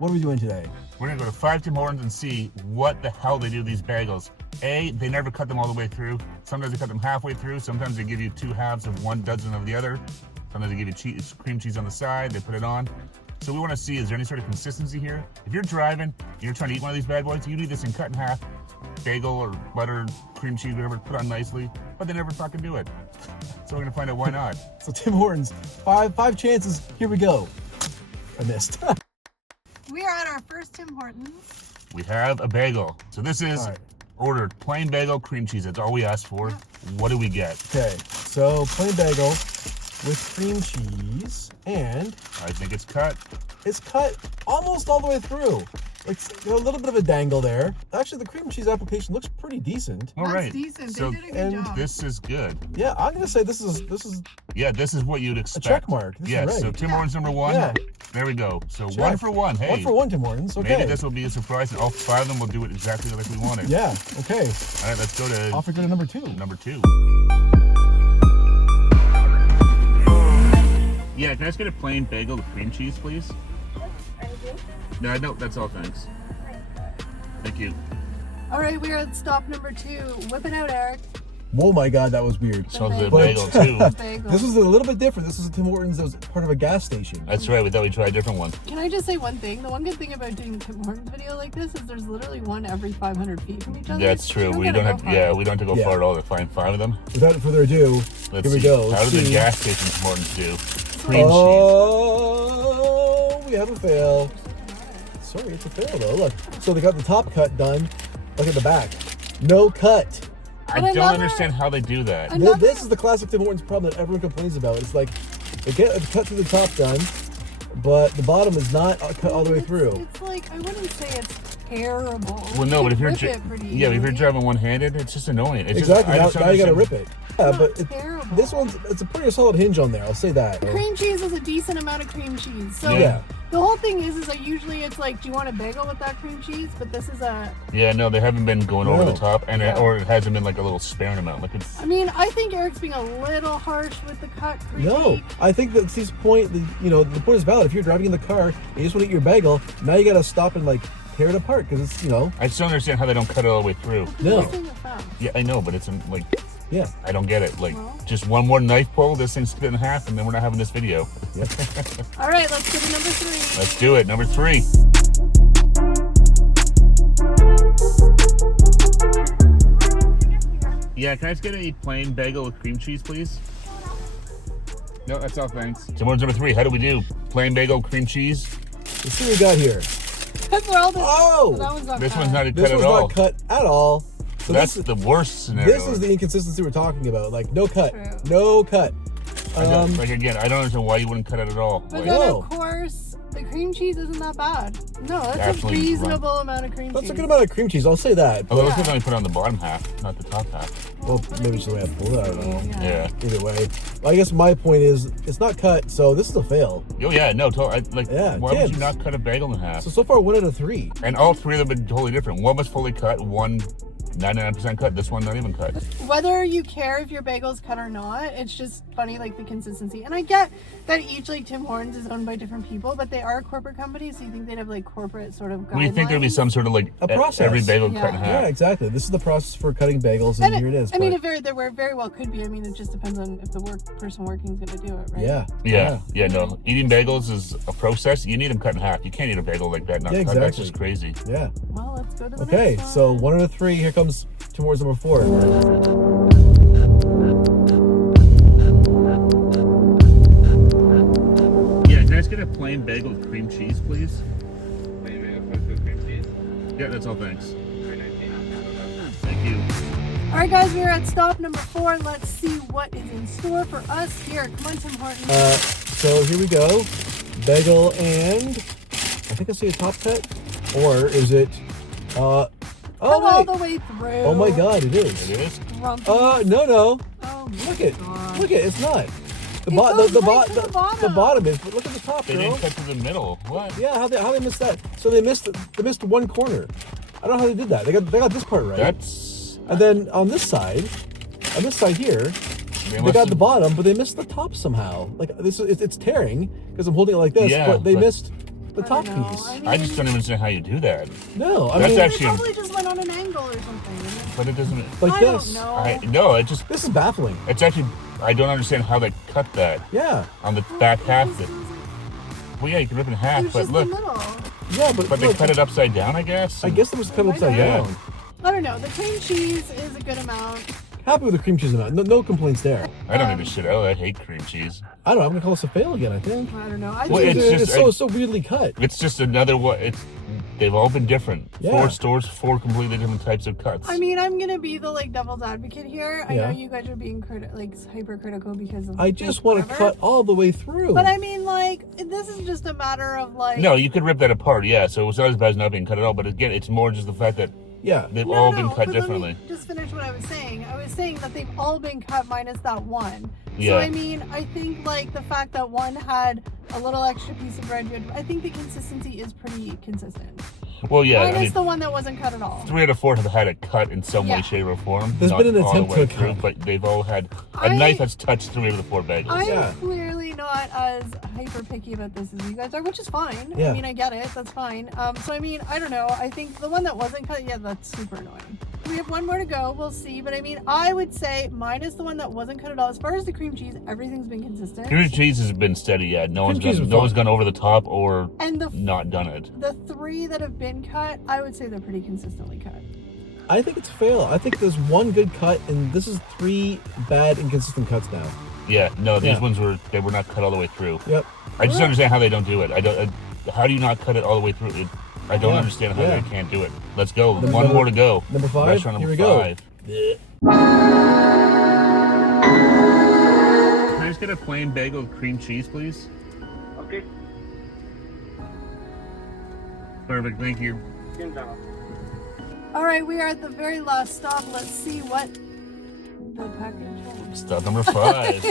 What are we doing today? We're gonna go to 5 Tim Hortons and see what the hell they do to these bagels. A, they never cut them all the way through. Sometimes they cut them halfway through. Sometimes they give you 2 halves of 1 dozen of the other. Sometimes they give you cream cheese on the side. They put it on. So we want to see, is there any sort of consistency here? If you're driving and you're trying to eat one of these bad boys, you need this in cut in half. Bagel or butter, cream cheese, whatever, put on nicely. But they never fucking do it. So we're gonna find out why not. So Tim Hortons, five chances. Here we go. I missed. We are at our first Tim Hortons. We have a bagel. So this is ordered plain bagel, cream cheese. That's all we asked for. What do we get? Okay, so plain bagel with cream cheese, and I think it's cut. it's cut almost all the way through. Like a little bit of a dangle there. Actually, the cream cheese application looks pretty decent. All right. That's decent. So, they did a good job. This is good. Yeah, I'm gonna say this is Yeah, this is what you'd a expect. check mark. This Yes, is right. so Tim Hortons number 1. Yeah. There we go. So Check. 1 for 1. Hey. 1 for 1 Tim Hortons. Okay. Maybe this will be a surprise, and all 5 of them will do it exactly like we wanted. Yeah. Okay. All right, let's go to Off we go to number 2. number 2. Yeah, can I just get a plain bagel with cream cheese, please? No, that's all, thanks. Thank you. All right, we are at stop number 2. Whip it out, Eric. Oh my God, that was weird. Smells like a bagel. bagel, too. Bagel. This was a little bit different. This was a Tim Hortons that was part of a gas station. That's right, we thought we'd try a different one. Can I just say one thing? The one good thing about doing a Tim Hortons video like this is there's literally one every 500 feet from each other. That's true. We gotta don't go have, far. we don't have to go far at all to find 5 of them. Without further ado, Let's here we see. go. How Let's do the see. gas station Tim Hortons do? Cream cheese. Oh, we have a fail. Sorry, it's a fail though. Look, so they got the top cut done. Look at the back. No cut. I But don't another- understand how they do that. Another- This is the classic Tim Hortons problem that everyone complains about. It's like they get a cut to the top done, but the bottom is not cut all the way through. It's like, I wouldn't say it's terrible. Well, no, but if you're rip it pretty if you're easily. driving one-handed, it's just annoying. It's Exactly. Just, Now you got to rip it. Yeah, Not but terrible. this one's it's a pretty solid hinge on there. I'll say that. Cream cheese is a decent amount of cream cheese. So Yeah. the whole thing is like usually it's like, do you want a bagel with that cream cheese? But this is a, Yeah, no, they haven't been going over No. the top, and Yeah. or it hasn't been like a little sparing amount. Like it's I mean, I think Eric's being a little harsh with the cut cream. No, I think that's his point. The point is valid. If you're driving in the car and you just want to eat your bagel, now you got to stop and like tear it apart because it's I just don't understand how they don't cut it all the way through. No. Yeah, I know, but it's like yeah. I don't get it. Like Well. just one more knife pull, this thing's split in half, and then we're not having this video. Yep. All right, let's go to number 3. Let's do it. Number 3. Yeah, can I just get a plain bagel with cream cheese, please? No, that's all, thanks. Tim Hortons number 3. How do we do? Plain bagel, cream cheese. Let's see what we got here. That's where all this. Oh! That one's not This cut. one's not a This cut one's at all. not cut at all. So That's this, the worst scenario. this is the inconsistency we're talking about. Like no cut, True. no cut. Like again, I don't understand why you wouldn't cut it at all. But Like, then, No. of course, the cream cheese isn't that bad. No, that's a Absolutely reasonable amount of cream That's cheese. a good amount of cream cheese. I'll say that. although Yeah. it's only put on the bottom half, not the top half. Well, maybe it's the way I pulled it. I don't know. Yeah. Either way, I guess my point is it's not cut, so this is a fail. Oh yeah, no, Yeah, why would Tim's. you not cut a bagel in half? So far 1 out of 3. And all 3 of them have been totally different. One was fully cut, one 99% cut. This one not even cut. Whether you care if your bagel's cut or not, it's just funny, like the consistency. And I get that each like Tim Hortons is owned by different people, but they are a corporate company, so you think they'd have like corporate sort of guidelines. We think there'd be some sort of like A process. every bagel cut in Yeah. half. Yeah, exactly. This is the process for cutting bagels, and here it is. I mean, but- there very well could be. I mean, it just depends on if the person working is going to do it, right? yeah. No. Eating bagels is a process. You need them cut in half. You can't eat a bagel like that. Not Yeah, cut. That's exactly. just crazy. Yeah. Well, let's go to the Okay, next one. so 1 out of 3. Here comes Tim Hortons number 4. Yeah, can I just get a plain bagel with cream cheese, please? Plain bagel with cream cheese. Yeah, that's all, thanks. $3.19. Thank you. All right, guys, we're at stop number 4. Let's see what is in store for us here. Come on, Tim Hortons. So here we go. Bagel and I think I see a top cut, or is it? Come all Oh the wait! way through. Oh my God, it is. It is? Grumpy. No. Oh Look my it. God. Look it. It's not. The, It bo- goes the, right bo- to the bottom. the bottom is. But look at the top, They girl. didn't cut to the middle. What? Yeah, how they missed that? So they missed 1 corner. I don't know how they did that. They got this part right. That's. And then on this side here, they got the bottom, but they missed the top somehow. Like it's tearing because I'm holding it like this. Yeah, but they but- missed the I top don't know. piece. I just don't even understand how you do that. No, I That's mean, actually- They probably just went on an angle or something. But it doesn't. like I this. don't know. No, it just. This is baffling. It's actually. I don't understand how they cut that Yeah, on the back half. Well, yeah, you can rip it in It half, was but just look. the middle. yeah, but But they look, cut it upside down, I guess. I guess it was cut upside Yeah. down. I don't know. The cream cheese is a good amount. Happy with the cream cheese amount. No complaints there. I don't eat this shit out. I hate cream cheese. I don't know. I'm gonna call this a fail again. I think. I don't know. I Well, think it's It's just- so weirdly cut. It's just another one. They've all been different. Yeah. 4 stores, 4 completely different types of cuts. I mean, I'm gonna be the like devil's advocate here. I Yeah. know you guys are being hypercritical because of. I just want to whatever. cut all the way through. But I mean, like, this is just a matter of like. no, you could rip that apart, yeah. So it's not as bad as not being cut at all. But again, it's more just the fact that yeah, they've No, all no, been cut but differently. Let me just finish what I was saying. I was saying that they've all been cut minus that one. Yeah. So I mean, I think like the fact that one had a little extra piece of bread, I think the consistency is pretty consistent. Well, yeah, minus I mean, the one that wasn't cut at all. 3 out of 4 have had it cut in some Yeah. way, shape, or form. There's Not been an all the attempt way to through, cut. but they've all had a I- knife that's touched 3 out of the 4 bagels. I'm Yeah. clearly not as hyper picky about this as you guys are, which is fine. Yeah. I mean, I get it. That's fine. So I mean, I don't know. I think the one that wasn't cut, yeah, that's super annoying. We have one more to go. We'll see. But I mean, I would say minus the one that wasn't cut at all. As far as the cream cheese, everything's been consistent. Cream cheese has been steady, yeah. No one's cheese gone, was no one's fine. gone over the top or And not done it. the 3 that have been cut, I would say they're pretty consistently cut. I think it's a fail. I think there's one good cut, and this is 3 bad, inconsistent cuts now. Yeah, no, these Yeah. ones were not cut all the way through. Yep. I just don't understand how they don't do it. I don't. How do you not cut it all the way through? I don't Yeah, understand how yeah. they can't do it. Let's go. Number- One more to go. Number 5. Restaurant Here number we go. 5. Can I just get a plain bagel with cream cheese, please? Okay. Perfect. Thank you. All right, we are at the very last stop. Let's see what the package holds. Stop number 5.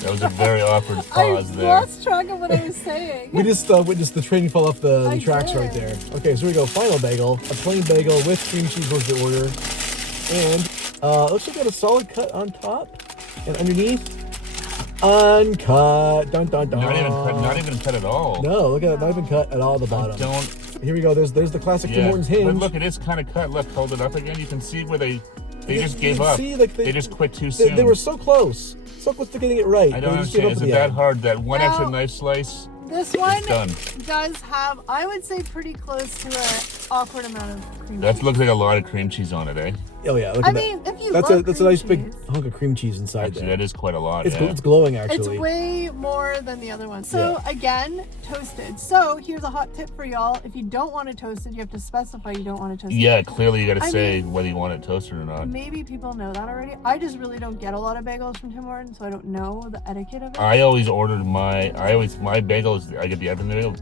That was a very awkward pause I there. lost track of what I was saying. We just witnessed the train fall off the I tracks right did. there. Okay, so here we go. Final bagel. A plain bagel with cream cheese was the order. And looks like we got a solid cut on top. And underneath, uncut. Dun, dun, dun. Not even cut at all. No, look at it. Not even cut at all at the bottom. Don't. Here we go. There's the classic Tim Yeah. Hortons hinge. But look, it is kind of cut. Look, hold it up again. You can see where they You- just you gave can up. see, like, they just quit too They, soon. they were so close. So close to getting it right. I but don't they just gave understand. up Is at it the that end. hard that one Well, extra knife slice? This one done. does have, I would say, pretty close to an awkward amount of cream That cheese. looks like a lot of cream cheese on it, eh? Oh yeah, look I at that. mean, if you That's love a cream nice big cheese, hunk of cream cheese inside Actually, there. that is quite a lot. It's, yeah. it's glowing it's actually. way more than the other one. So again, toasted. So here's a hot tip for y'all. If you don't want it toasted, you have to specify you don't want it toasted. Yeah, clearly you got to I say mean- whether you want it toasted or not. Maybe people know that already. I just really don't get a lot of bagels from Tim Hortons, so I don't know the etiquette of it. I always ordered my bagels. I get the oven bagel,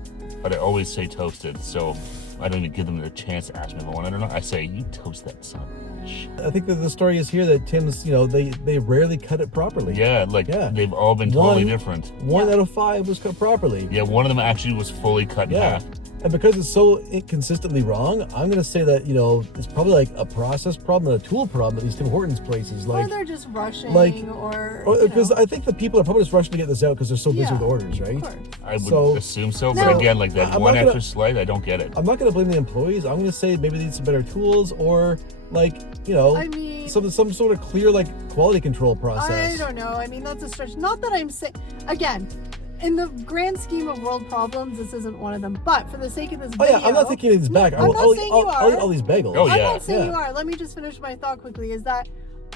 but I always say toasted. So I don't even give them the chance to ask me if I want it or not. I say you toast that son of a bitch. I think that the story is here that Tim's, they rarely cut it properly. Yeah, Yeah. they've all been totally One- different. 1 out of 5 was cut properly. Yeah, one of them actually was fully cut in Yeah. half. And because it's so inconsistently wrong, I'm going to say that, it's probably like a process problem and a tool problem at these Tim Hortons places. or Like, they're just rushing, or because I think the people are probably just rushing to get this out because they're so busy Yeah, with orders, right? of course. I would So- assume so, No. but again, like that I'm one not gonna- extra slice, I don't get it. I'm not going to blame the employees. I'm going to say maybe they need some better tools or I mean, some sort of clear quality control process. I don't know. I mean, that's a stretch. Not that I'm saying, again, in the grand scheme of world problems, this isn't one of them. But for the sake of this Oh video, yeah, I'm not taking these back. I'm not saying you I'll eat are. all these bagels. Oh, I'm yeah. not saying Yeah. you are. Let me just finish my thought quickly. Is that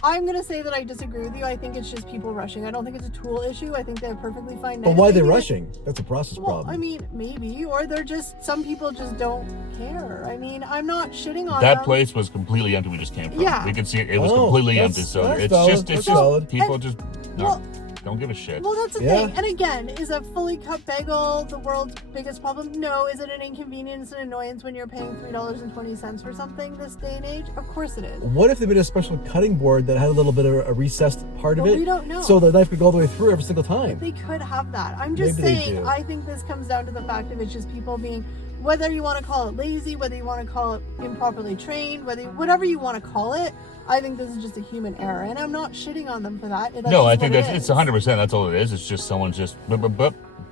I'm going to say that I disagree with you. I think it's just people rushing. I don't think it's a tool issue. I think they're perfectly fine. But why are they Maybe rushing? That's a process Well, problem. I mean, maybe, or they're just, some people just don't care. I mean, I'm not shitting on That them. place was completely empty. We just came from. Yeah. We could see it. It was Oh, completely that's- empty. So that's it's valid. just That's valid. people And- just well- don't give a shit. Well, that's the Yeah. thing. And again, is a fully cut bagel the world's biggest problem? No. Is it an inconvenience and annoyance when you're paying $3.20 for something this day and age? Of course it is. What if they made a special cutting board that had a little bit of a recessed part of But it? we don't know. So the knife could go all the way through every single time. They could have that. I'm just Maybe they saying, do. I think this comes down to the fact of it's just people being, whether you want to call it lazy, whether you want to call it improperly trained, whatever you want to call it, I think this is just a human error. And I'm not shitting on them for that. That's No, I just think what it that's it's is. 100%. That's all it is. It's just someone's just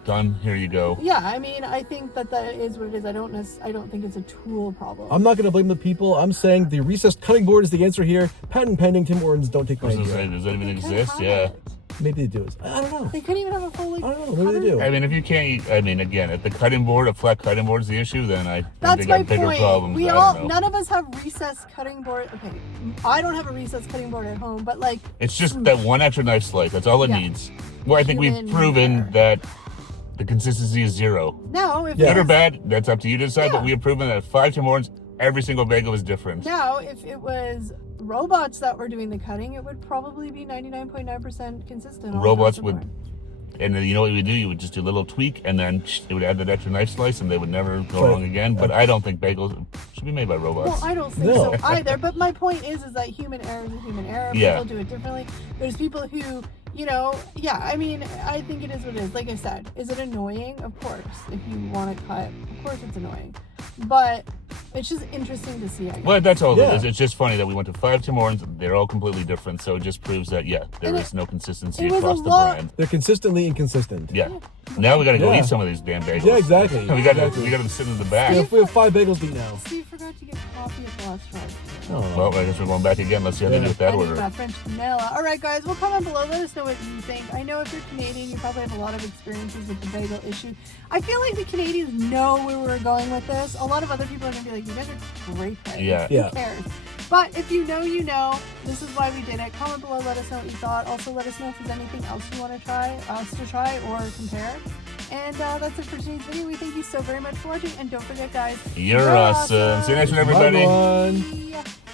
done. Here you go. Yeah, I mean, I think that is what it is. I don't think it's a tool problem. I'm not going to blame the people. I'm saying the recessed cutting board is the answer here. Patent pending. Tim Hortons, don't take my Does idea. that even They exist? could Yeah. have it. Maybe they do. I don't know. They couldn't even have a full, like, I don't know. Maybe they do. I mean, if you can't, I mean, again, if the cutting board, a flat cutting board is the issue, then I think That's they my got bigger point. problems. We I all, don't know. none of us have recessed cutting board. Okay, I don't have a recessed cutting board at home, but like, It's just that one extra knife slice. That's all it Yeah. needs. Well, I think we've Human proven error. that the consistency is 0. now if Yeah. Good or it's- bad, that's up to you to decide. Yeah. But we have proven that 5 Tim Hortons, every single bagel is different. now if it was robots that were doing the cutting, it would probably be 99.9% consistent. all Robots across the would- board. And then you know what you would do? You would just do a little tweak, and then it would add that extra knife slice, and they would never go But- wrong again. But I don't think bagels should be made by robots. Well, I don't think No. so either. But my point is that human error is a human error. Yeah. People do it differently. There's people who, you know, yeah. I mean, I think it is what it is. Like I said, is it annoying? Of course. If you want to cut, of course it's annoying. But it's just interesting to see. I guess. Well, that's all Yeah. it is. It's just funny that we went to 5 Tim Hortons. They're all completely different. So it just proves that, yeah, there And is no consistency it was across a the lot- brand. They're consistently inconsistent. Yeah. Now we got to go Yeah. eat some of these damn bagels. Yeah, exactly. We got Exactly. to sit in the back. We have 5 bagels to eat now. Steve forgot to get coffee at the last drive. Oh. Well, I guess we're going back again. Let's see how they do with that I need order. my French vanilla. All right, guys, well, comment below. Let us know what you think. I know if you're Canadian, you probably have a lot of experiences with the bagel issue. I feel like the Canadians know where we're going with this. A lot of other people are going to be like, you guys are great guys. Yeah. Yeah. Who cares? But if you know, you know. This is why we did it. Comment below. Let us know what you thought. Also, let us know if there's anything else you want to try, us to try, or compare. And that's it for today's video. We thank you so very much for watching. And don't forget, guys, You're awesome. See you next one, everybody. Bye, everyone. Bye.